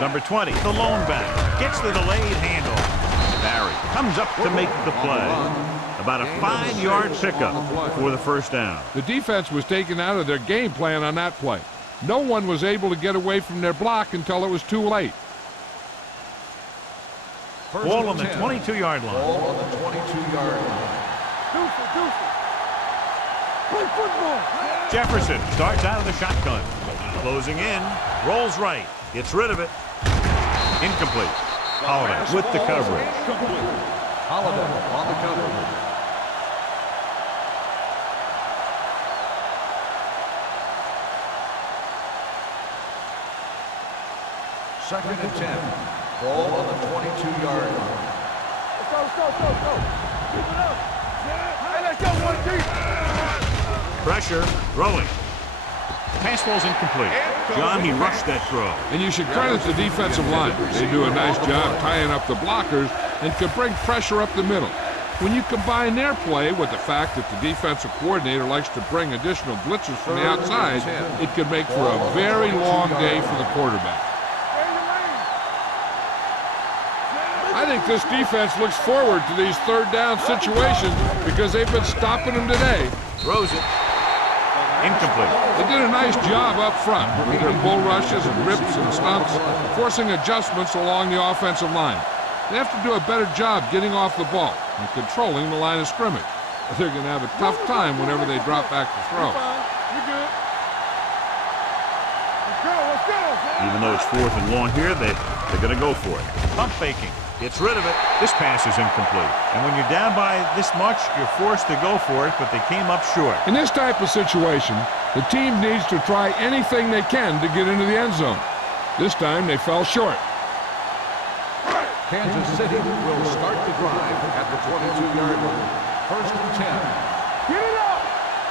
Number 20, the lone back, gets the delayed handoff. Barry comes up to make the play. About a 5-yard pickup for the first down. The defense was taken out of their game plan on that play. No one was able to get away from their block until it was too late. Ball on the 22-yard line. Ball on the 22-yard line. Deuce. Play football. Jefferson starts out of the shotgun. Closing in, rolls right, gets rid of it. Incomplete. Holiday with the coverage. Holiday on the coverage. Second and 10. Ball on the 22-yard line. Let's go. Keep it up. Hey, let's go, one deep. Pressure, throwing. Pass ball's incomplete. John, he rushed that throw. And you should credit the defensive line. They do a nice job tying up the blockers and can bring pressure up the middle. When you combine their play with the fact that the defensive coordinator likes to bring additional blitzers from the outside, it can make for a very long day for the quarterback. I think this defense looks forward to these third down situations because they've been stopping them today. Throws it. Incomplete. They did a nice job up front with their bull rushes and rips and stunts, forcing adjustments along the offensive line. They have to do a better job getting off the ball and controlling the line of scrimmage. They're going to have a tough time whenever they drop back to throw. You're good. Let's go. Even though it's 4th and long here, they're going to go for it. Pump faking. Gets rid of it. This pass is incomplete. And when you're down by this much, you're forced to go for it, but they came up short. In this type of situation, the team needs to try anything they can to get into the end zone. This time, they fell short. Kansas City will start the drive at the 22-yard line. First and 10. Get it up.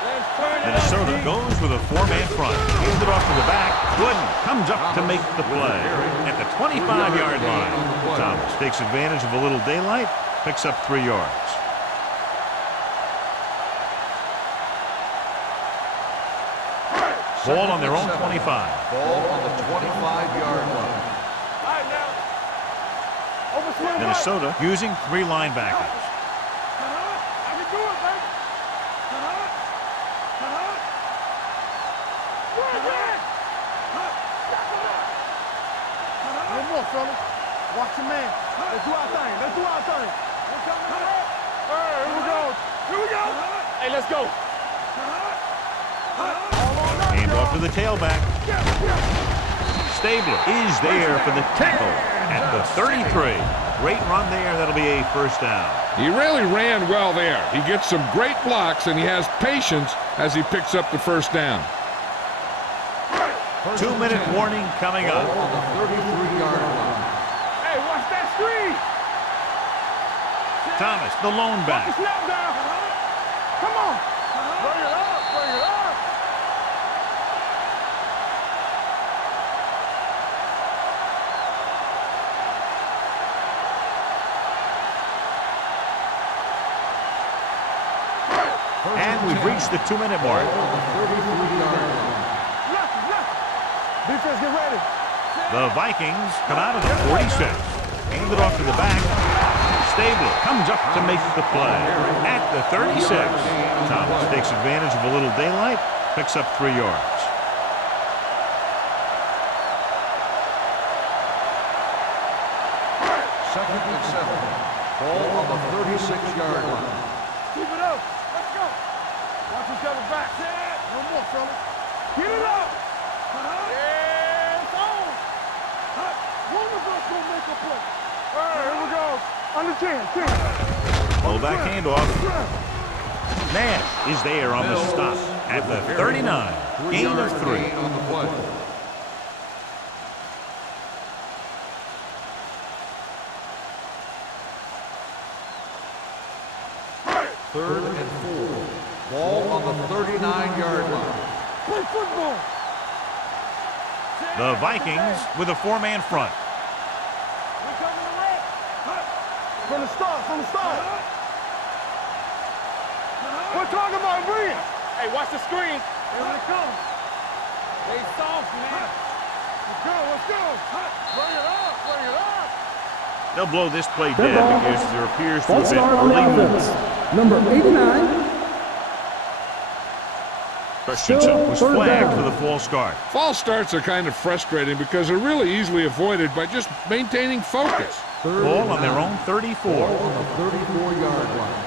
Let's turn it up. Minnesota goes with a 4-man front. Hands it off to the back. Gooden comes up to make the play at the 25-yard line. Thomas takes advantage of a little daylight, picks up 3 yards. Ball on their own 7. 25. Ball on the 25-yard line. All right, now. Over swing Minnesota using 3 linebackers. I can do it, baby. One more, fellas. Watch your man. Let's do our thing. Let's do our thing. Hey, here we go. Here we go. Hey, let's go. Hand off to the tailback. Stabler is there for the tackle at the 33. Great run there. That'll be a first down. He really ran well there. He gets some great blocks, and he has patience as he picks up the first down. 2-minute warning coming up. On the 33-yard line. Hey, watch that screen. Thomas, the lone back. Snap down. Come on. Bring it up. Bring it up. And we've reached the 2-minute mark. On the 33-yard line. Defense, get ready. The Vikings come out of the 46. Hand it off to the back. Stabler comes up to make the play at the 36. Thomas takes advantage of a little daylight, picks up 3 yards. Second and 7. Ball on the 36-yard line. Keep it up. Let's go. Watch each other back. One more, fellas. Get it up. Yeah, it's on. One of us gonna make a play. All right, here we go. Under 10. Pull back handoff. Nash is there on the stop at the 39. Gain of 3. Gain on the play. Third and 4. Ball on the 39-yard line. Play football. The Vikings with a 4-man front. We're coming around. From the start. We're talking about bring. Hey, watch the screen. Here they come. They soft, man. Let's go. Bring it up. They'll blow this play dead because there appears to have been Start on the early offense. movement. Number 89. Christensen was Third flagged down. for the false start. False starts are kind of frustrating because they're really easily avoided by just maintaining focus. Third Ball and on their 9. own 34. Ball on the 34-yard line.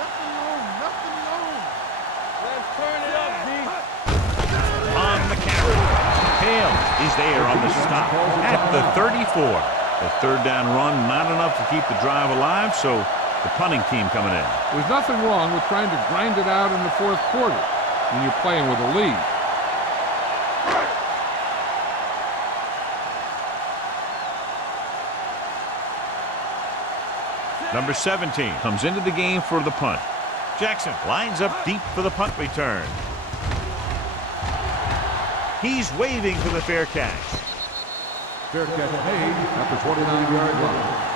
Nothing long. Let's turn it up, D. On the carry. Hale is there on the stop at the 34. The third down run not enough to keep the drive alive, so the punting team coming in. There's nothing wrong with trying to grind it out in the fourth quarter when you're playing with a lead. Number 17 comes into the game for the punt. Jackson lines up deep for the punt return. He's waving for the fair catch. Fair catch made at the 29-yard line.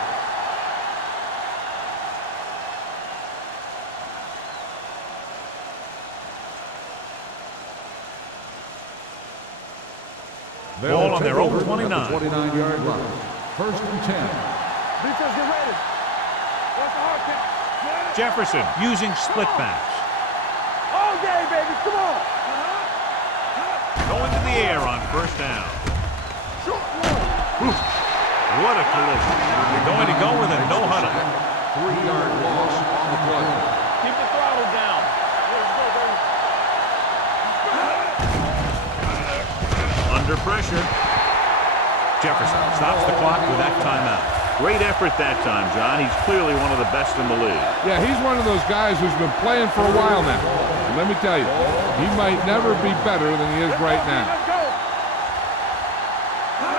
Ball on their own 29. 29-yard line. First and 10. Defense, get ready. Watch the hard kick. Jefferson using split backs. All day, baby. Come on. Going to the air on first down. Short one. What a collision. They're going to go with a no huddle. 3-yard loss on the play. Keep the throttle down. Let's go, baby. Under pressure. Jefferson stops the clock with that timeout. Great effort that time, John. He's clearly one of the best in the league. Yeah, he's one of those guys who's been playing for a while now. And let me tell you, he might never be better than he is right now. Let's go.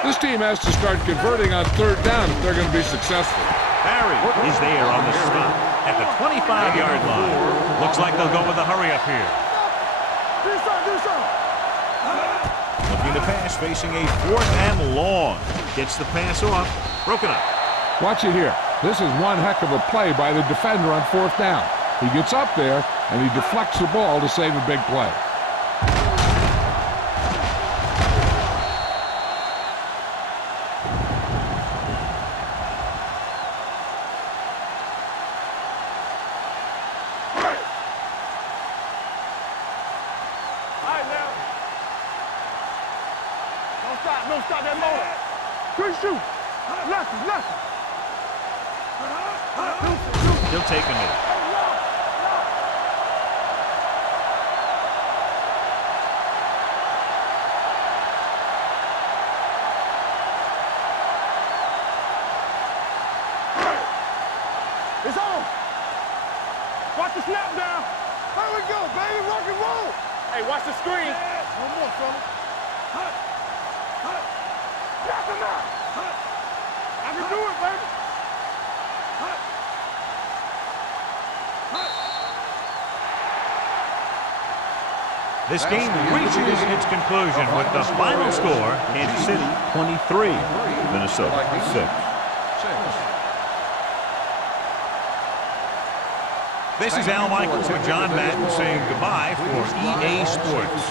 This team has to start converting on third down if they're going to be successful. Barry is there on the stop at the 25-yard line. Looks like they'll go with a hurry up here. Do something. Looking to pass, facing a 4th and long. Gets the pass off. Broken up. Watch it here. This is one heck of a play by the defender on fourth down. He gets up there, and he deflects the ball to save a big play. Boy, shoot. Lefty. He'll take a minute. It's on. Watch the snap down. There we go, baby. Rock and roll. Hey, watch the screen. One more, fella. Knock him out. I can do it, baby. This game reaches its conclusion with the final score, Kansas City 23, Minnesota 6. This is Al Michaels with John Madden saying goodbye for EA Sports.